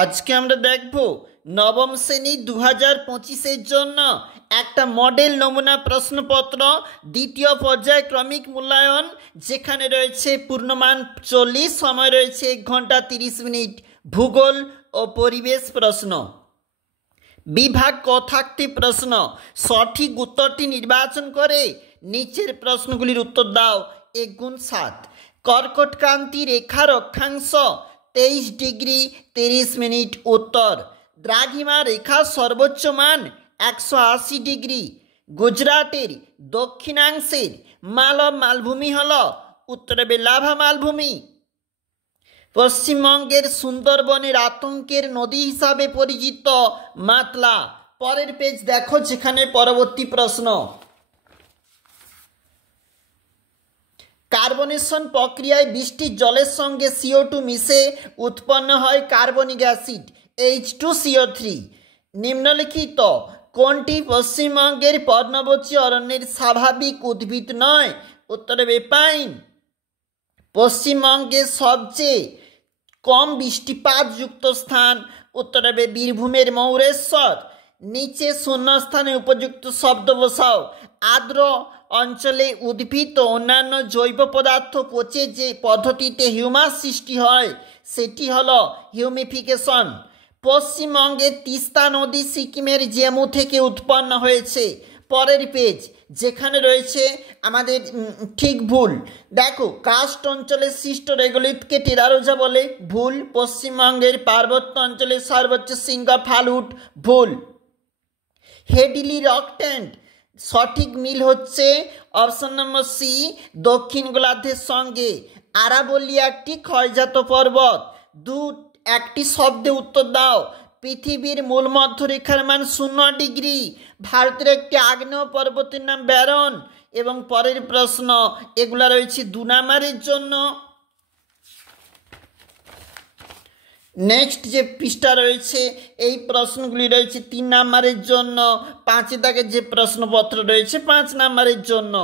আজকে আমরা দেখব নবম শ্রেণী 2025-এর জন্য একটা মডেল নমুনা প্রশ্নপত্র দ্বিতীয় পর্যায়ক্রমিক মূল্যায়ন, যেখানে রয়েছে পূর্ণমান 40, সময় রয়েছে 1 ঘন্টা 30 মিনিট। ভূগোল ও পরিবেশ প্রশ্ন। বিভাগ ক থাকতে প্রশ্ন, সঠিক উত্তরটি নির্বাচন করে নিচের প্রশ্নগুলির উত্তর দাও। 1 গুণ 7। কর্কটক্রান্তি রেখার অক্ষাংশ 23 ডিগ্রি 30 মিনিট। উত্তর। দ্রাঘিমা রেখার সর্বোচ্চ মান 180 ডিগ্রি। গুজরাটের দক্ষিণাংশের মালব মালভূমি হল উত্তরে লাভা মালভূমি। পশ্চিমবঙ্গের সুন্দরবনের আতঙ্কের নদী হিসাবে পরিচিত মাতলা। পরের পেজ দেখো, যেখানে পরবর্তী প্রশ্ন। কার্বনেশন প্রক্রিয়ায় বৃষ্টির জলের সঙ্গে CO2 মিশে উৎপন্ন হয় কার্বনিক অ্যাসিড H2CO3। নিম্নলিখিত কোনটি পশ্চিমবঙ্গের পর্ণমোচী অরণ্যের স্বাভাবিক উদ্ভিদ নয়? উত্তরে পাইন। পশ্চিমবঙ্গের সবচেয়ে কম বৃষ্টিপাতযুক্ত স্থান? উত্তরে বীরভূমের ময়ূরেশ্বর। নিচে শূন্যস্থানে উপযুক্ত শব্দ বসাও। আর্দ্র অঞ্চলে উদ্ভিদ ও অন্যান্য জৈব পদার্থ পচে যে পদ্ধতিতে হিউমাস সৃষ্টি হয় সেটি হলো হিউমিফিকেশন। পশ্চিমবঙ্গের তিস্তা নদী সিকিমের জেমু থেকে উৎপন্ন হয়েছে। পরের পেজ, যেখানে রয়েছে আমাদের ঠিক ভুল। দেখো, কার্স্ট অঞ্চলের সৃষ্ট রেগুলিতকে টেরারোজা বলে, ভুল। পশ্চিমবঙ্গের পার্বত্য অঞ্চলের সর্বোচ্চ শৃঙ্গ ফালুট, ভুল। হেডিলি রক ট্যান্ট, সঠিক মিল হচ্ছে অপশন নম্বর সি, দক্ষিণ গোলার্ধের সঙ্গে। আরাবল্লী একটি ক্ষয়জাত পর্বত। একটি শব্দে উত্তর দাও। পৃথিবীর মূল মধ্যরেখার মান 0 ডিগ্রি। ভারতের একটি আগ্নেয় পর্বতের নাম ব্যারন। এবং পরের প্রশ্ন, এগুলা রয়েছে 2 নাম্বারের জন্য। নেক্সট যে পৃষ্ঠা রয়েছে, এই প্রশ্নগুলি রয়েছে 3 নাম্বারের জন্য। 5 দাগের যে প্রশ্নপত্র রয়েছে 5 নাম্বারের জন্য।